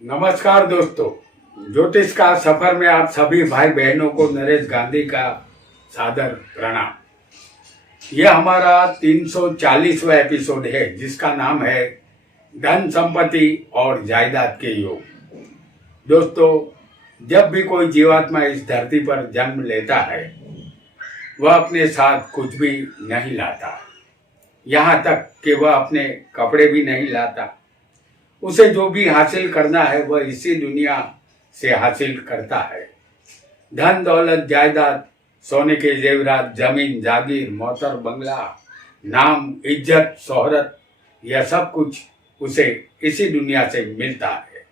नमस्कार दोस्तों, ज्योतिष का सफर में आप सभी भाई बहनों को नरेश गांधी का सादर प्रणाम। यह हमारा 340वां एपिसोड है जिसका नाम है धन संपत्ति और जायदाद के योग। दोस्तों, जब भी कोई जीवात्मा इस धरती पर जन्म लेता है वह अपने साथ कुछ भी नहीं लाता, यहाँ तक कि वह अपने कपड़े भी नहीं लाता। उसे जो भी हासिल करना है वह इसी दुनिया से हासिल करता है। धन दौलत जायदाद, सोने के जेवरात, जमीन जागीर, मोटर बंगला, नाम इज्जत शोहरत, यह सब कुछ उसे इसी दुनिया से मिलता है।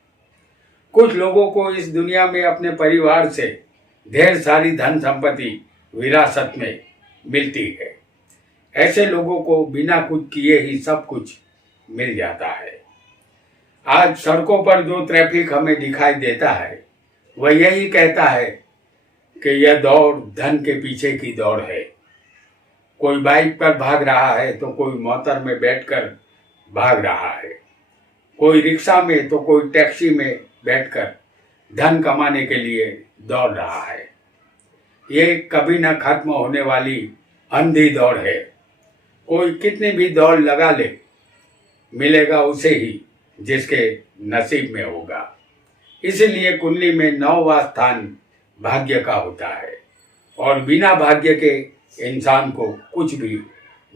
कुछ लोगों को इस दुनिया में अपने परिवार से ढेर सारी धन संपत्ति विरासत में मिलती है। ऐसे लोगों को बिना कुछ किए ही सब कुछ मिल जाता है। आज सड़कों पर जो ट्रैफिक हमें दिखाई देता है वह यही कहता है कि यह दौड़ धन के पीछे की दौड़ है। कोई बाइक पर भाग रहा है तो कोई मोटर में बैठकर भाग रहा है, कोई रिक्शा में तो कोई टैक्सी में बैठकर धन कमाने के लिए दौड़ रहा है। ये कभी न खत्म होने वाली अंधी दौड़ है। कोई कितनी भी दौड़ लगा ले, मिलेगा उसे ही जिसके नसीब में होगा। इसीलिए कुंडली में 9वां स्थान भाग्य का होता है और बिना भाग्य के इंसान को कुछ भी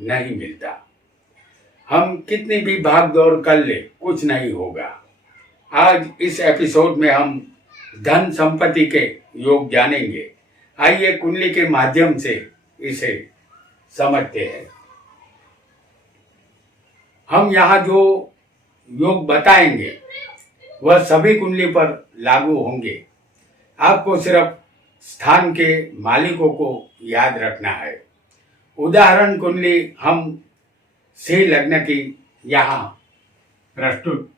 नहीं मिलता। हम कितनी भी भाग दौड़ कर ले कुछ नहीं होगा। आज इस एपिसोड में हम धन संपत्ति के योग जानेंगे। आइए कुंडली के माध्यम से इसे समझते हैं। हम यहाँ जो योग बताएंगे वह सभी कुंडली पर लागू होंगे। आपको सिर्फ स्थान के मालिकों को याद रखना है। उदाहरण कुंडली हम सिंह लग्न की यहाँ प्रस्तुत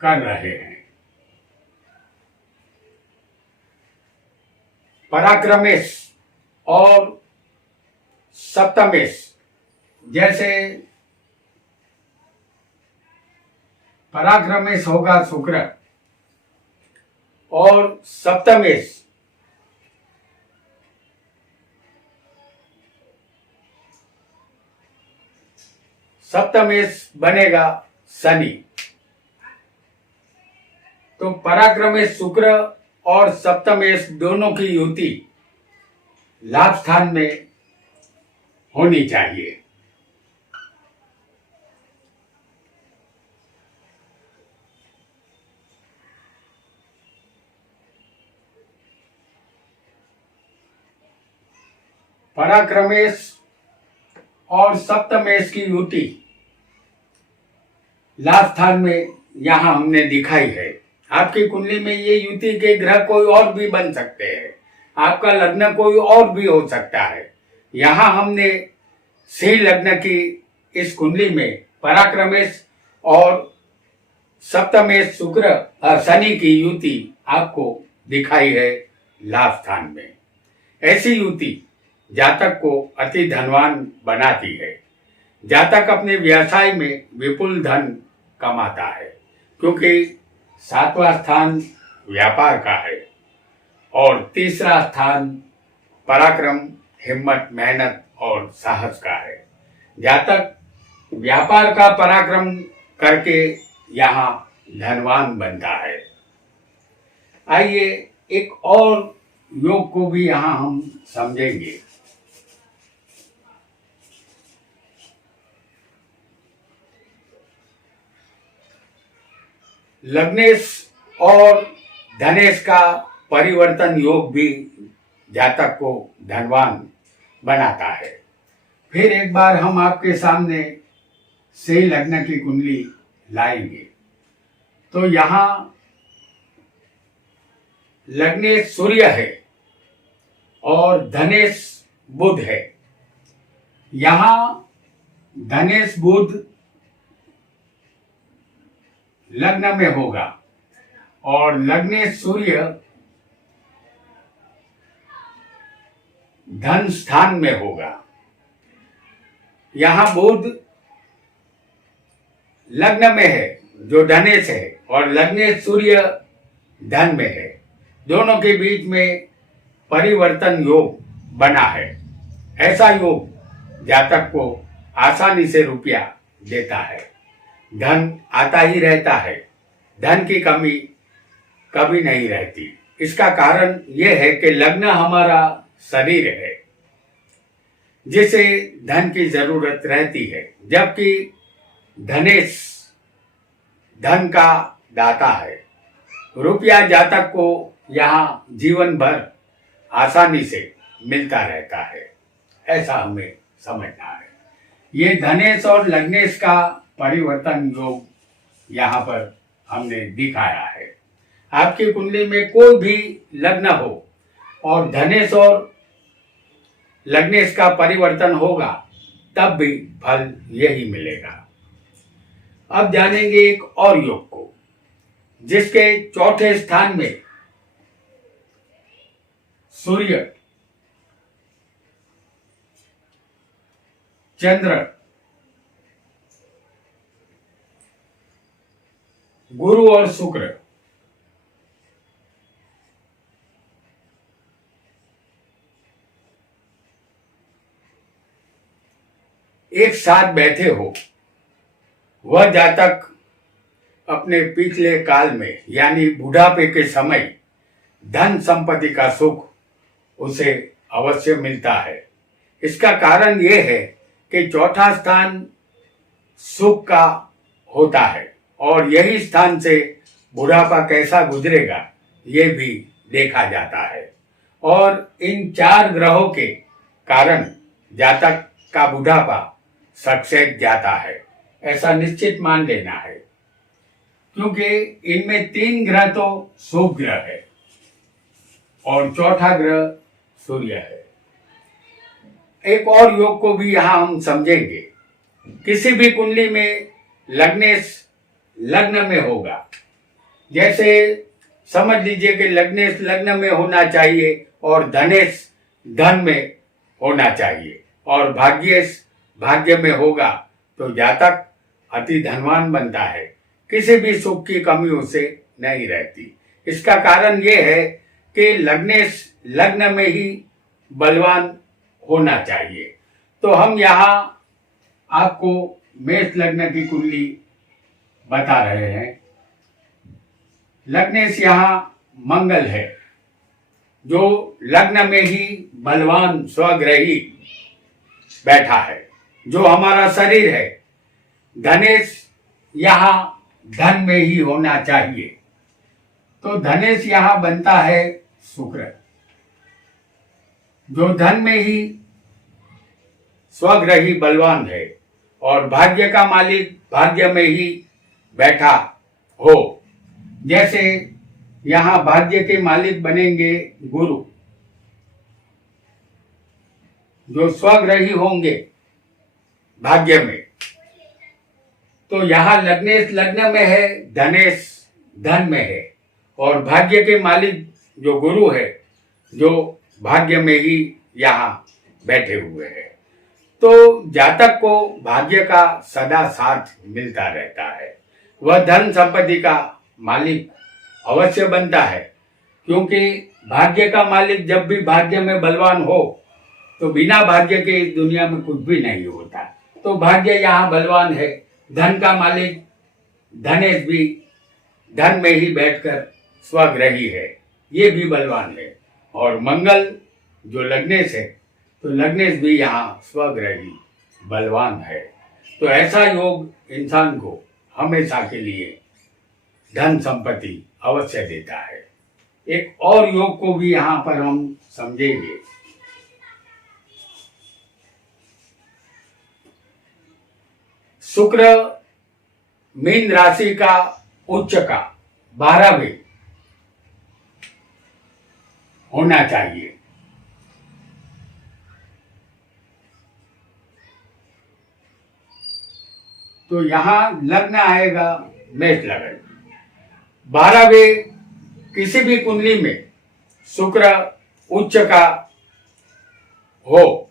कर रहे हैं। पराक्रमेश और सप्तमेश, जैसे पराक्रमेश होगा शुक्र और सप्तमेश बनेगा शनि। तो पराक्रमेश शुक्र और सप्तमेश दोनों की युति लाभ स्थान में होनी चाहिए। पराक्रमेश और सप्तमेश की युति लाभ स्थान में यहां हमने दिखाई है। आपकी कुंडली में ये युति के ग्रह कोई और भी बन सकते हैं, आपका लग्न कोई और भी हो सकता है। यहां हमने सिंह लग्न की इस कुंडली में पराक्रमेश और सप्तमेश शुक्र शनि की युति आपको दिखाई है लाभ स्थान में। ऐसी युति जातक को अति धनवान बनाती है। जातक अपने व्यवसाय में विपुल धन कमाता है क्योंकि 7वां स्थान व्यापार का है और तीसरा स्थान पराक्रम, हिम्मत, मेहनत और साहस का है। जातक व्यापार का पराक्रम करके यहाँ धनवान बनता है। आइए एक और योग को भी यहाँ हम समझेंगे। लग्नेश और धनेश का परिवर्तन योग भी जातक को धनवान बनाता है। फिर एक बार हम आपके सामने सिंह लग्न की कुंडली लाएंगे। तो यहाँ लग्नेश सूर्य है और धनेश बुध है। यहाँ धनेश बुध लग्न में होगा और लग्नेश सूर्य धन स्थान में होगा। यहाँ बुध लग्न में है, जो धनेश है और लग्नेश सूर्य धन में है, दोनों के बीच में परिवर्तन योग बना है। ऐसा योग जातक को आसानी से रुपया देता है, धन आता ही रहता है, धन की कमी कभी नहीं रहती। इसका कारण यह है कि लग्न हमारा शरीर है जिसे धन की जरूरत रहती है, जबकि धनेश धन का दाता है। रुपया जातक को यहाँ जीवन भर आसानी से मिलता रहता है, ऐसा हमें समझना है। ये धनेश और लग्नेश का परिवर्तन योग यहाँ पर हमने दिखाया है। आपकी कुंडली में कोई भी लग्न हो और धनेश और लग्नेश का परिवर्तन होगा, तब भी फल यही मिलेगा। अब जानेंगे एक और योग को, जिसके चौथे स्थान में सूर्य, चंद्र, गुरु और शुक्र एक साथ बैठे हो, वह जातक अपने पिछले काल में यानी बुढ़ापे के समय धन संपत्ति का सुख उसे अवश्य मिलता है। इसका कारण यह है कि चौथा स्थान सुख का होता है और यही स्थान से बुढ़ापा कैसा गुजरेगा ये भी देखा जाता है। और इन 4 ग्रहों के कारण जातक का बुढ़ापा सक्सेस जाता है, ऐसा निश्चित मान लेना है, क्योंकि इनमें 3 ग्रह तो शुभ ग्रह है और चौथा ग्रह सूर्य है। एक और योग को भी यहां हम समझेंगे। किसी भी कुंडली में लग्नेश लग्न में होगा, जैसे समझ लीजिए कि लग्नेश लग्न में होना चाहिए और धनेश धन में होना चाहिए और भाग्येश भाग्य में होगा तो जातक अति धनवान बनता है, किसी भी सुख की कमी उसे नहीं रहती। इसका कारण यह है कि लग्नेश लग्न में ही बलवान होना चाहिए। तो हम यहाँ आपको मेष लग्न की कुंडली बता रहे हैं। लग्नेश यहाँ मंगल है, जो लग्न में ही बलवान स्वग्रही बैठा है, जो हमारा शरीर है। धनेश यहाँ धन में ही होना चाहिए, तो धनेश यहाँ बनता है शुक्र, जो धन में ही स्वग्रही बलवान है और भाग्य का मालिक भाग्य में ही बैठा हो। जैसे यहाँ भाग्य के मालिक बनेंगे गुरु, जो स्वग्रही होंगे भाग्य में। तो यहाँ लग्नेश लग्न में है, धनेश धन में है और भाग्य के मालिक जो गुरु है, जो भाग्य में ही यहाँ बैठे हुए हैं। तो जातक को भाग्य का सदा साथ मिलता रहता है। वह धन संपत्ति का मालिक अवश्य बनता है, क्योंकि भाग्य का मालिक जब भी भाग्य में बलवान हो तो बिना भाग्य के इस दुनिया में कुछ भी नहीं होता। तो भाग्य यहाँ बलवान है। धन का मालिक धनेश भी धन में ही बैठकर स्वग्रही है, ये भी बलवान है। और मंगल जो लग्नेश है, तो लग्नेश भी यहाँ स्वग्रही बलवान है। तो ऐसा योग इंसान को हमेशा के लिए धन संपत्ति अवश्य देता है। एक और योग को भी यहाँ पर हम समझेंगे। शुक्र मीन राशि का उच्च का 12वें होना चाहिए। तो यहां लग्न आएगा मेष लग्न। 12वें किसी भी कुंडली में शुक्र उच्च का हो,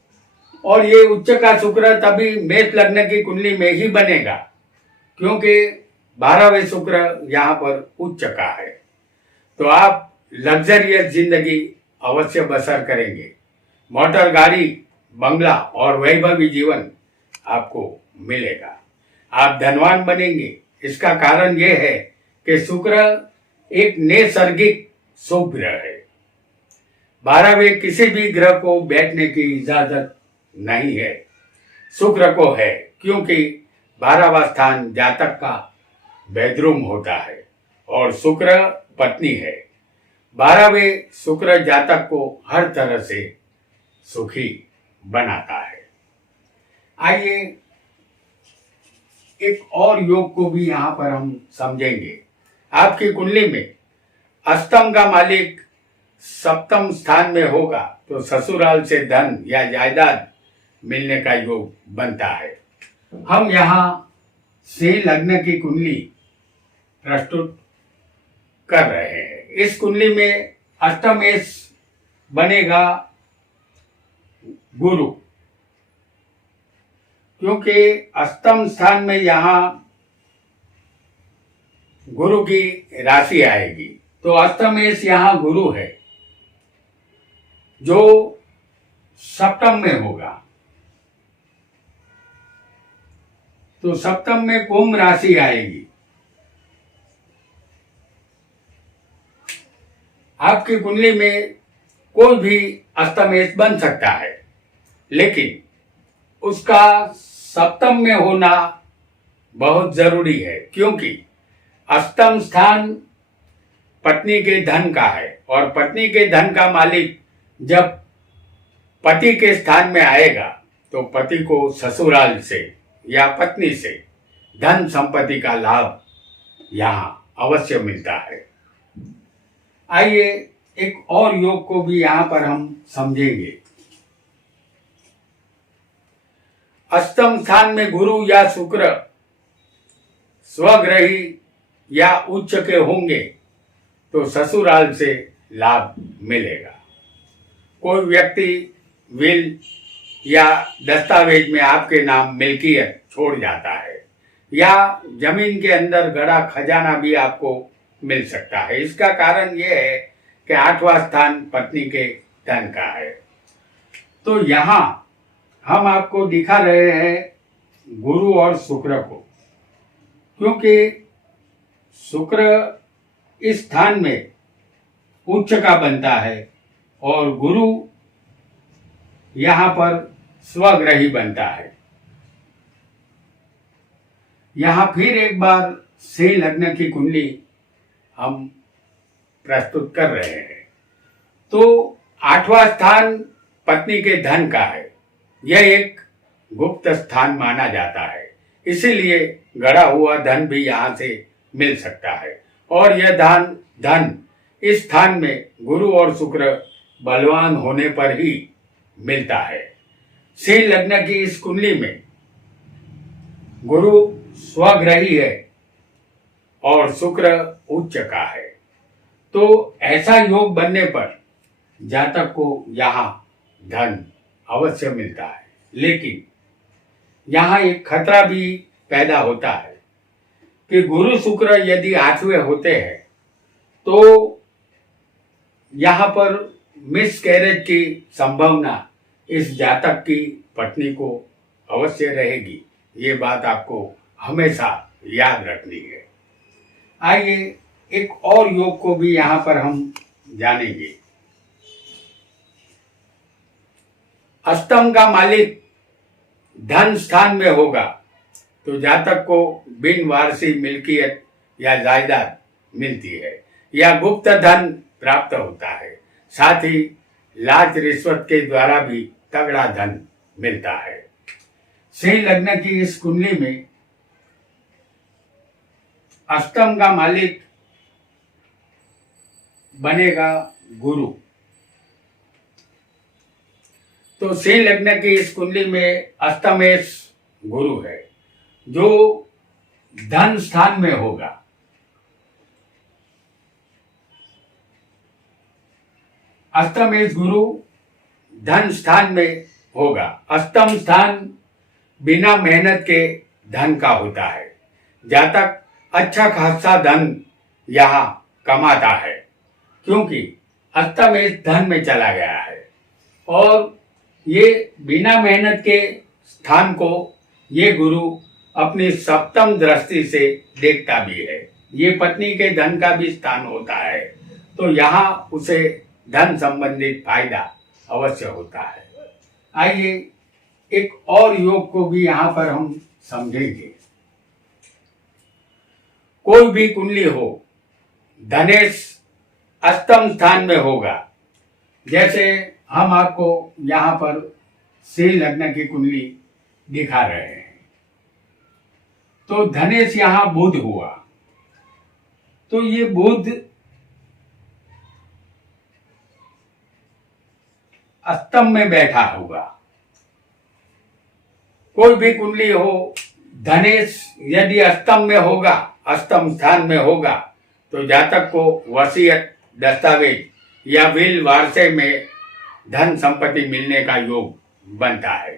और ये उच्च का शुक्र तभी मेष लग्न की कुंडली में ही बनेगा, क्योंकि 12वें शुक्र यहाँ पर उच्च का है, तो आप लग्जरियस जिंदगी अवश्य बसर करेंगे। मोटर गाड़ी, बंगला और वैभवी जीवन आपको मिलेगा। आप धनवान बनेंगे। इसका कारण यह है कि शुक्र एक नैसर्गिक शुभ ग्रह है। 12वें किसी भी ग्रह को बैठने की इजाजत नहीं है, शुक्र को है, क्योंकि 12वां स्थान जातक का बेडरूम होता है और शुक्र पत्नी है। 12वें शुक्र जातक को हर तरह से सुखी बनाता है। आइए एक और योग को भी यहाँ पर हम समझेंगे। आपकी कुंडली में अष्टम का मालिक सप्तम स्थान में होगा तो ससुराल से धन या जायदाद मिलने का योग बनता है। हम यहाँ से लग्न की कुंडली प्रस्तुत कर रहे हैं। इस कुंडली में अष्टमेश बनेगा गुरु, क्योंकि अष्टम स्थान में यहाँ गुरु की राशि आएगी, तो अष्टमेश यहाँ गुरु है जो सप्तम में होगा। तो सप्तम में कुंभ राशि आएगी। आपकी कुंडली में कोई भी अष्टमेश बन सकता है, लेकिन उसका सप्तम में होना बहुत जरूरी है, क्योंकि अष्टम स्थान पत्नी के धन का है और पत्नी के धन का मालिक जब पति के स्थान में आएगा तो पति को ससुराल से या पत्नी से धन संपत्ति का लाभ यहाँ अवश्य मिलता है। आइए एक और योग को भी यहाँ पर हम समझेंगे। अष्टम स्थान में गुरु या शुक्र स्वग्रही या उच्च के होंगे तो ससुराल से लाभ मिलेगा। कोई व्यक्ति विल या दस्तावेज में आपके नाम मिल्कियत छोड़ जाता है या जमीन के अंदर गड़ा खजाना भी आपको मिल सकता है। इसका कारण यह है कि 8वां स्थान पत्नी के धन का है। तो यहाँ हम आपको दिखा रहे हैं गुरु और शुक्र को, क्योंकि शुक्र इस स्थान में उच्च का बनता है और गुरु यहाँ पर स्वग्रही बनता है। यहाँ फिर एक बार से लग्न की कुंडली हम प्रस्तुत कर रहे हैं। तो 8वां स्थान पत्नी के धन का है। यह एक गुप्त स्थान माना जाता है, इसीलिए गड़ा हुआ धन भी यहाँ से मिल सकता है और यह धन इस स्थान में गुरु और शुक्र बलवान होने पर ही मिलता है। से लग्न की इस कुंडली में गुरु स्वग्रही है और शुक्र उच्च का है, तो ऐसा योग बनने पर जातक को यहाँ धन अवश्य मिलता है। लेकिन यहाँ एक खतरा भी पैदा होता है कि गुरु शुक्र यदि 8वें होते हैं तो यहाँ पर मिसकैरेज की संभावना इस जातक की पत्नी को अवश्य रहेगी। ये बात आपको हमेशा याद रखनी है। आइए एक और योग को भी यहाँ पर हम जानेंगे। अष्टम का मालिक धन स्थान में होगा तो जातक को बिन वारसी मिल्कियत या जायदाद मिलती है या गुप्त धन प्राप्त होता है। साथ ही लाच रिश्वत के द्वारा भी तगड़ा धन मिलता है। सही लग्न की इस कुंडली में अष्टम का मालिक बनेगा गुरु। तो सही लग्न की इस कुंडली में अष्टमेश गुरु है जो धन स्थान में होगा। अष्टमेश गुरु धन स्थान में होगा। अष्टम स्थान बिना मेहनत के धन का होता है। जातक अच्छा खासा धन यहाँ कमाता है, क्योंकि अस्तमेष धन में चला गया है और ये बिना मेहनत के स्थान को ये गुरु अपनी सप्तम दृष्टि से देखता भी है। ये पत्नी के धन का भी स्थान होता है, तो यहाँ उसे धन संबंधित फायदा अवश्य होता है। आइए एक और योग को भी यहाँ पर हम समझेंगे। कोई भी कुंडली हो, धनेश अष्टम स्थान में होगा। जैसे हम आपको यहाँ पर सिंह लग्न की कुंडली दिखा रहे हैं, तो धनेश यहाँ बुध हुआ, तो ये बुध अष्टम में बैठा होगा। कोई भी कुंडली हो, धनेश यदि अष्टम में होगा, अष्टम स्थान में होगा, तो जातक को वसीयत, दस्तावेज या विल वारसे में धन संपत्ति मिलने का योग बनता है।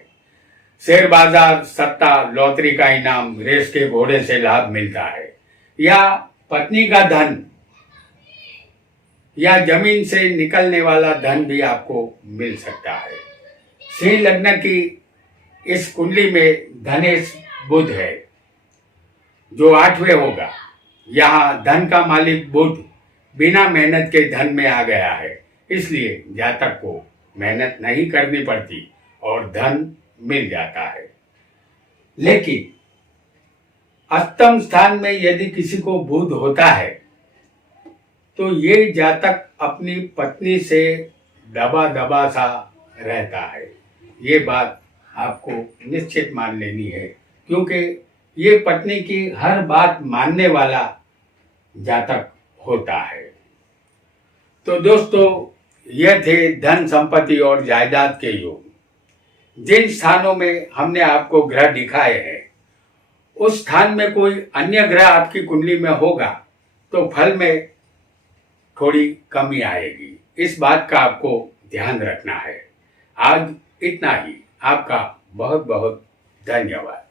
शेयर बाजार, सट्टा, लॉटरी का इनाम, रेस के घोड़े से लाभ मिलता है, या पत्नी का धन या जमीन से निकलने वाला धन भी आपको मिल सकता है। सिंह लग्न की इस कुंडली में धनेश बुध है, जो 8वें होगा। यहाँ धन का मालिक बुध बिना मेहनत के धन में आ गया है, इसलिए जातक को मेहनत नहीं करनी पड़ती और धन मिल जाता है। लेकिन अष्टम स्थान में यदि किसी को बुध होता है, तो ये जातक अपनी पत्नी से दबा दबा सा रहता है। ये बात आपको निश्चित मान लेनी है, क्योंकि ये पत्नी की हर बात मानने वाला जातक होता है। तो दोस्तों, ये थे धन संपत्ति और जायदाद के योग। जिन स्थानों में हमने आपको ग्रह दिखाए हैं, उस स्थान में कोई अन्य ग्रह आपकी कुंडली में होगा तो फल में थोड़ी कमी आएगी। इस बात का आपको ध्यान रखना है। आज इतना ही। आपका बहुत बहुत धन्यवाद।